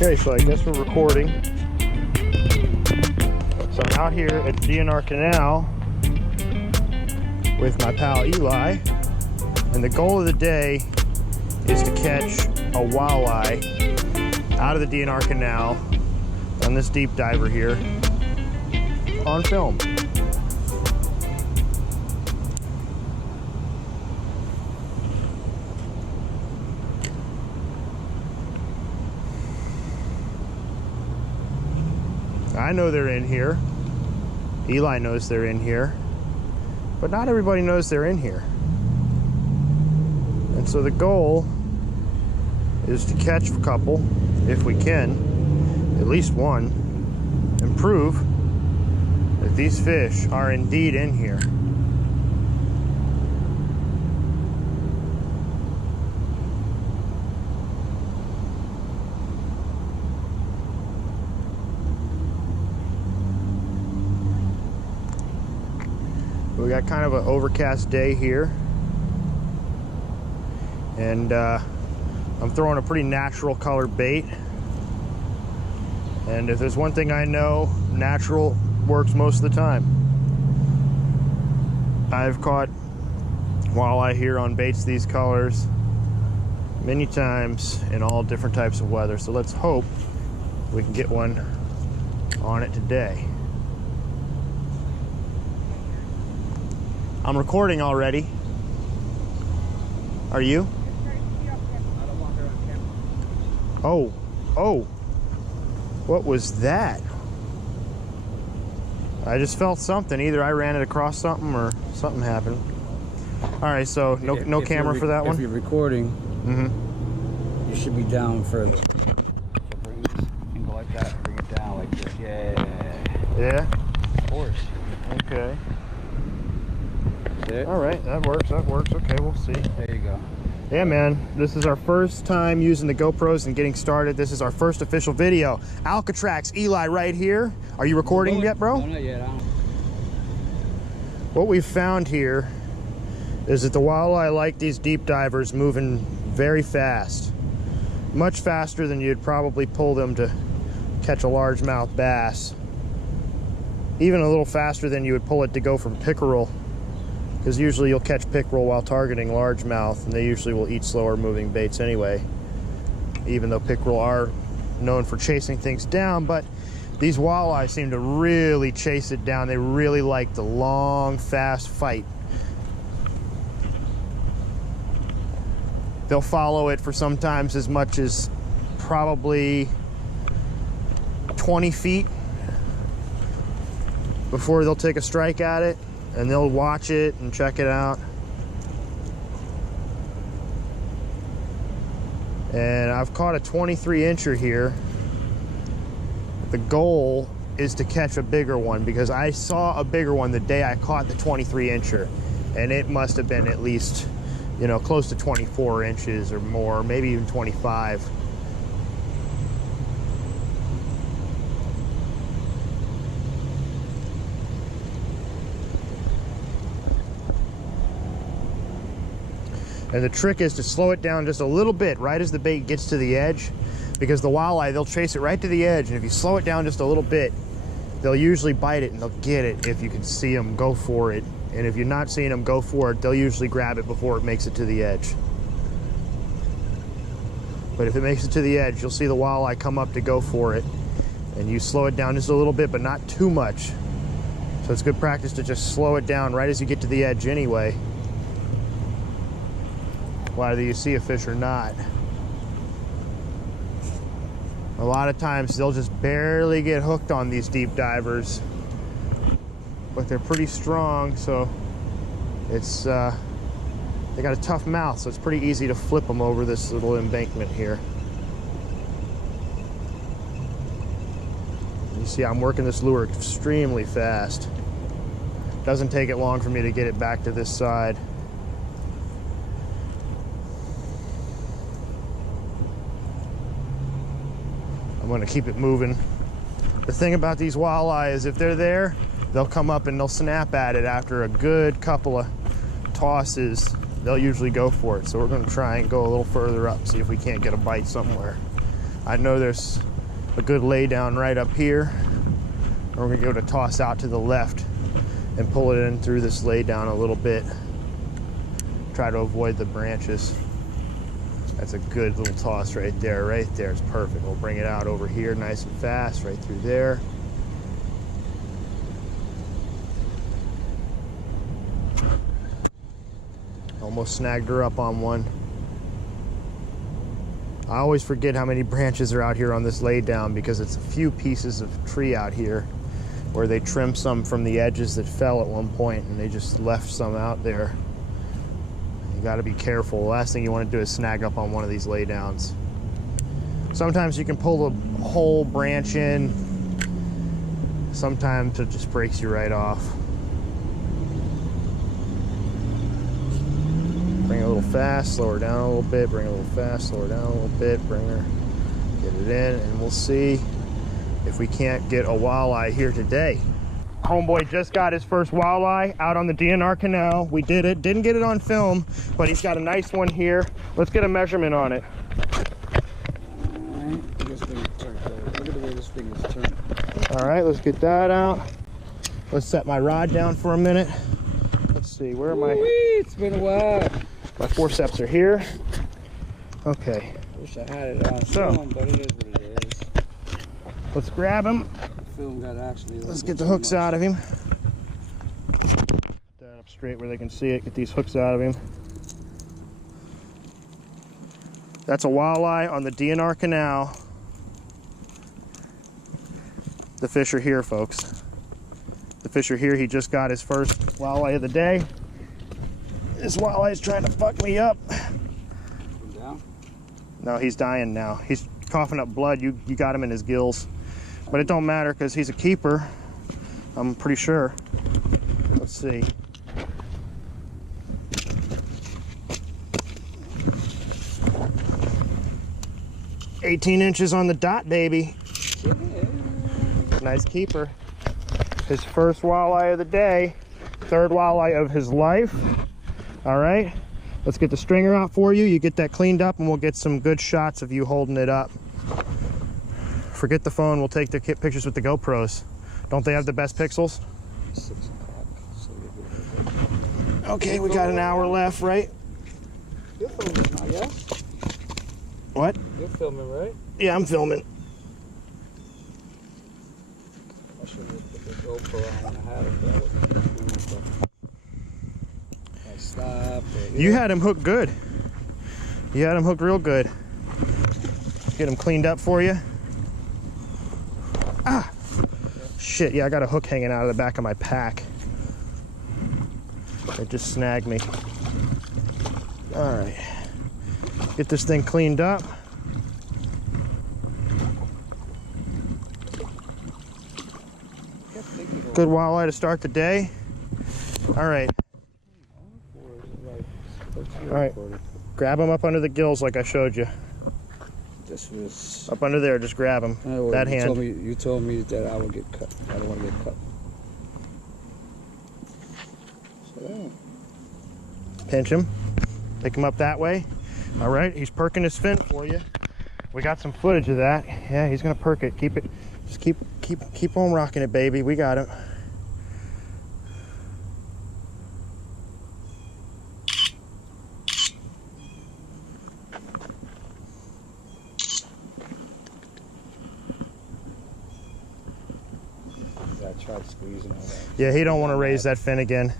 Okay, so I guess we're recording. So I'm out here at D&R Canal with my pal Eli, and the goal of the day is to catch a walleye out of the D&R Canal on this deep diver here on film. I know they're in here. Eli knows they're in here. But not everybody knows they're in here. And so the goal is to catch a couple, if we can, at least one, and prove that these fish are indeed in here. We got kind of an overcast day here, and I'm throwing a pretty natural colored bait. And if there's one thing I know, natural works most of the time. I've caught walleye here on baits these colors many times in all different types of weather. So let's hope we can get one on it today. I'm recording already. Are you? Oh, what was that? I just felt something. Either I ran it across something or something happened. All right, so no camera for that one? If you're recording, you should be down further. So bring this and go like that, bring it down like this. Yeah? Of course. Okay. All right, that works. Okay, we'll see. There you go. Yeah, man, this is our first time using the GoPros and getting started. This is our first official video. Alcatraz, Eli right here. Are you recording yet, bro? No, not yet. What we've found here is that the walleye like these deep divers moving very fast. Much faster than you'd probably pull them to catch a largemouth bass. Even a little faster than you would pull it to go from pickerel. Because usually you'll catch pickerel while targeting largemouth, and they usually will eat slower moving baits anyway, even though pickerel are known for chasing things down. But these walleye seem to really chase it down. They really like the long, fast fight. They'll follow it for sometimes as much as probably 20 feet before they'll take a strike at it. And they'll watch it and check it out. And I've caught a 23-incher here. The goal is to catch a bigger one, because I saw a bigger one the day I caught the 23-incher, and it must have been at least, you know, close to 24 inches or more, maybe even 25. And the trick is to slow it down just a little bit right as the bait gets to the edge, because the walleye, they'll chase it right to the edge, and if you slow it down just a little bit, they'll usually bite it and they'll get it if you can see them go for it. And if you're not seeing them go for it, they'll usually grab it before it makes it to the edge. But if it makes it to the edge, you'll see the walleye come up to go for it, and you slow it down just a little bit, but not too much. So it's good practice to just slow it down right as you get to the edge anyway, whether you see a fish or not. A lot of times they'll just barely get hooked on these deep divers, but they're pretty strong, so it's they got a tough mouth, so it's pretty easy to flip them over this little embankment here. You see I'm working this lure extremely fast. Doesn't take it long for me to get it back to this side. I'm going to keep it moving. The thing about these walleye is if they're there, they'll come up and they'll snap at it after a good couple of tosses. They'll usually go for it. So we're going to try and go a little further up, see if we can't get a bite somewhere. I know there's a good lay down right up here. We're gonna go to toss out to the left and pull it in through this lay down a little bit. Try to avoid the branches. That's a good little toss right there. Right there is perfect. We'll bring it out over here nice and fast, right through there. Almost snagged her up on one. I always forget how many branches are out here on this lay down because it's a few pieces of tree out here where they trimmed some from the edges that fell at one point and they just left some out there. You got to be careful. The last thing you want to do is snag up on one of these lay downs. Sometimes you can pull the whole branch in. Sometimes it just breaks you right off. Bring her a little fast, slow her down a little bit, bring her a little fast, slow her down a little bit, bring her, get it in, and we'll see if we can't get a walleye here today. Homeboy just got his first walleye out on the D&R Canal. We did it, didn't get it on film, but he's got a nice one here. Let's get a measurement on it. Look at the way this thing is turned. All right, let's get that out. Let's set my rod down for a minute. Let's see, where am I? It's been a while. My forceps are here. Okay. Wish I had it on film, but it is what it is. Let's grab him. The film got actually. Let's get the hooks out of him. Put that up straight where they can see it. Get these hooks out of him. That's a walleye on the D&R Canal. The fish are here, folks. The fish are here. He just got his first walleye of the day. This walleye is trying to fuck me up. Down? No, he's dying now. He's coughing up blood. You got him in his gills. But it don't matter because he's a keeper. I'm pretty sure. Let's see. Yeah. 18 inches on the dot, baby. Yeah. Nice keeper. His first walleye of the day. Third walleye of his life. All right, let's get the stringer out for you. You get that cleaned up and we'll get some good shots of you holding it up. Forget the phone, we'll take the pictures with the GoPros. Don't they have the best pixels? 6 o'clock. So okay, we got an hour left, right? you're filming now, yeah? What? You're filming, right? Yeah, I'm filming. I should have put the GoPro on when I had it, but I wasn't doing it. I stopped it. You had him hooked good. You had him hooked real good. Get him cleaned up for you. Ah! Shit, yeah, I got a hook hanging out of the back of my pack. It just snagged me. All right. Get this thing cleaned up. Good walleye to start the day. All right. All right. Grab him up under the gills like I showed you. This was Up under there, just grab him. That hand. You told me that I would get cut. I don't want to get cut. So, Pinch him. Pick him up that way. All right, he's perking his fin for you. We got some footage of that. Yeah, he's gonna perk it. Keep it. Just keep on rocking it, baby. We got him. I tried squeezing all that. Yeah, he don't want to raise that fin again.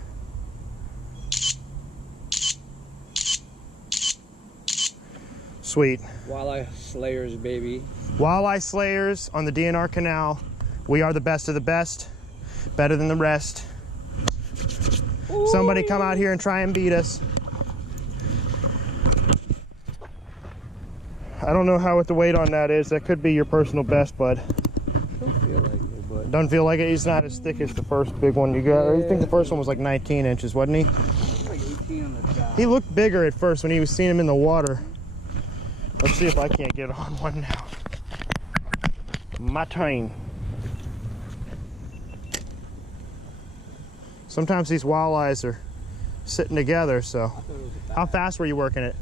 Sweet. Walleye slayers, baby. Walleye slayers on the D&R Canal. We are the best of the best. Better than the rest. Ooh. Somebody come out here and try and beat us. I don't know what the weight on that is. That could be your personal best, bud. Don't feel like it, but Doesn't feel like it. He's not as thick as the first big one you got. Yeah. I think the first one was like 19 inches, wasn't he? like 18 on the dot. He looked bigger at first when he was seeing him in the water. Let's see if I can't get on one now. My turn. Sometimes these walleyes are sitting together, so. How fast were you working it?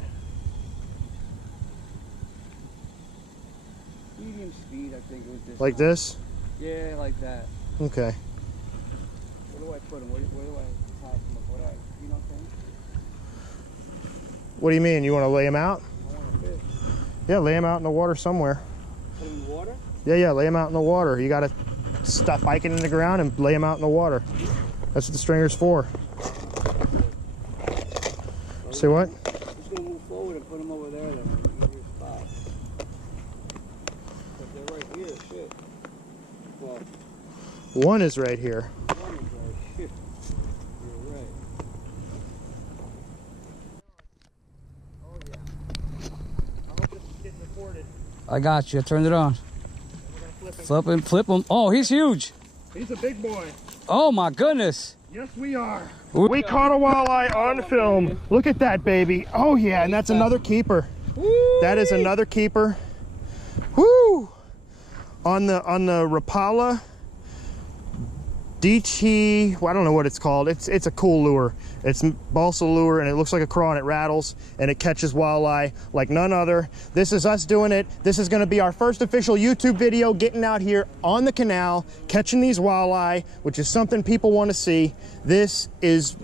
this. Like this? Yeah, like that. Okay. Where do I put them? Where do I tie them? You know what I'm saying? What do you mean? You want to lay them out? I want to fish. Yeah, lay them out in the water somewhere. Put them in the water? Yeah, lay them out in the water. You got to stuff hiking in the ground and lay them out in the water. That's what the stringer's for. See what? I'm just going to move forward and put them over there then, in an easier spot. But they're right here, shit. Well, one is right here. one is right, shit. You're right. Oh yeah. I hope this is getting recorded. I got you, I turned it on. We're gonna Flip him. Oh, he's huge. He's a big boy. Oh my goodness. Yes, we are. We caught a walleye on film. Look at that baby. Oh yeah, and that's another keeper. Woo! That is another keeper. Woo! On the Rapala DT, well, I don't know what it's called. It's a cool lure. It's balsa lure, and it looks like a craw, and it rattles, and it catches walleye like none other. This is us doing it. This is going to be our first official YouTube video, getting out here on the canal, catching these walleye, which is something people want to see. This is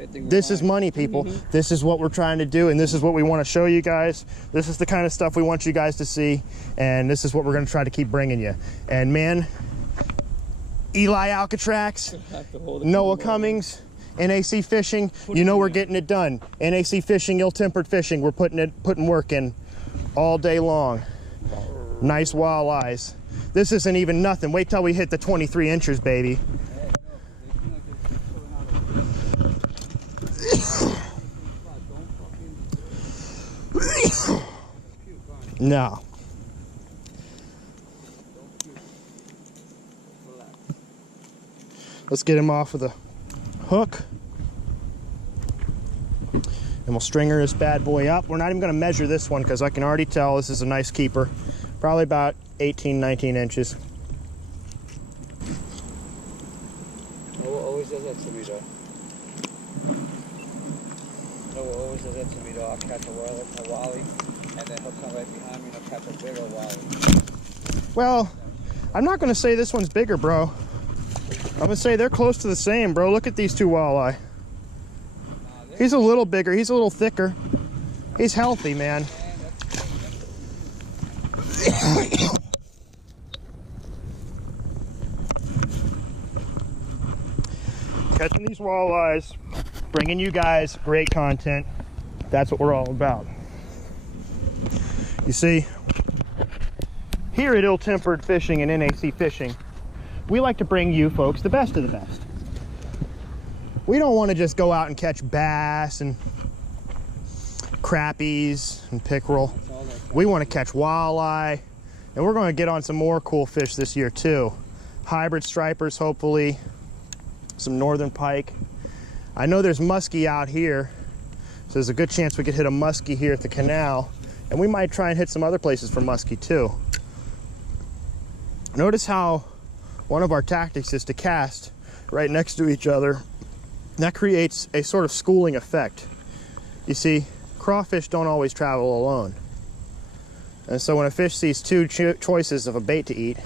money, people. This is what we're trying to do, and this is what we want to show you guys. This is the kind of stuff we want you guys to see, and this is what we're going to try to keep bringing you. And man, Eli Alcatrax, Noah Cummings, NAC Fishing, you know we're getting it done. NAC Fishing, Ill-Tempered Fishing, we're putting work in all day long. Nice walleyes. This isn't even nothing. Wait till we hit the 23 inches, baby. No. Let's get him off with a hook. And we'll stringer this bad boy up. We're not even gonna measure this one because I can already tell this is a nice keeper. Probably about 18, 19 inches. Noah always does that to me though. Noah always does that to me though. I'll catch a walleye and then he'll come right behind me and I'll catch a bigger walleye. Well, I'm not gonna say this one's bigger, bro. I'm gonna say they're close to the same, bro. Look at these two walleye. He's a little bigger, he's a little thicker. He's healthy, man. Catching these walleyes, bringing you guys great content. That's what we're all about. You see, here at Ill-Tempered Fishing and NAC Fishing, we like to bring you folks the best of the best. We don't want to just go out and catch bass and crappies and pickerel. We want to catch walleye, and we're going to get on some more cool fish this year too. Hybrid stripers, hopefully, some northern pike. I know there's muskie out here, so there's a good chance we could hit a muskie here at the canal, and we might try and hit some other places for muskie too. Notice how one of our tactics is to cast right next to each other. That creates a sort of schooling effect. You see, crawfish don't always travel alone. And so when a fish sees two choices of a bait to eat,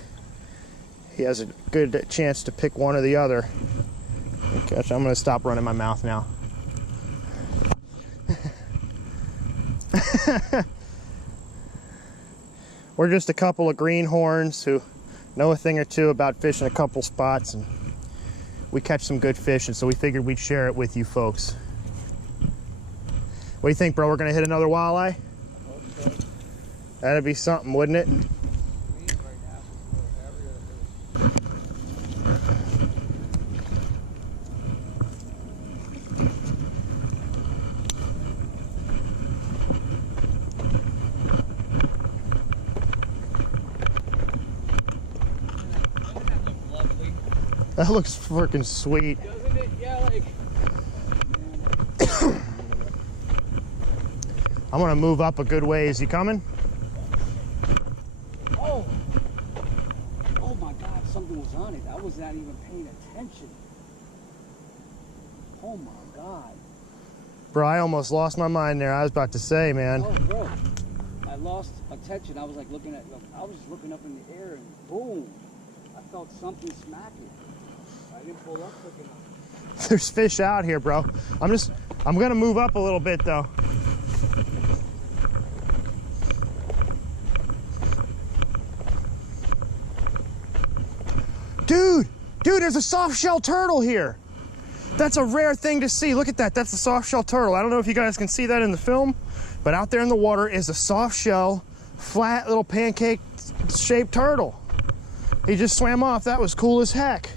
he has a good chance to pick one or the other. Okay, I'm gonna stop running my mouth now. We're just a couple of greenhorns who know a thing or two about fishing a couple spots, and we catch some good fish, and so we figured we'd share it with you folks. What do you think, bro? We're gonna hit another walleye? Okay. That'd be something, wouldn't it? That looks freaking sweet. Doesn't it? Yeah, like. I'm gonna move up a good ways. You coming? Oh! Oh my God, something was on it. I was not even paying attention. Oh my God. Bro, I almost lost my mind there. I was about to say, man. Oh, bro. I lost attention. I was like looking at, I was just looking up in the air and boom. felt something smacking. I didn't pull up quick enough. There's fish out here, bro. I'm gonna move up a little bit though. Dude, there's a soft shell turtle here. That's a rare thing to see. Look at that, that's a soft shell turtle. I don't know if you guys can see that in the film, but out there in the water is a soft shell, flat little pancake shaped turtle. He just swam off. That was cool as heck.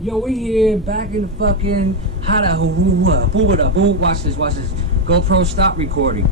Yo, we here back in the fucking watch this. GoPro stop recording.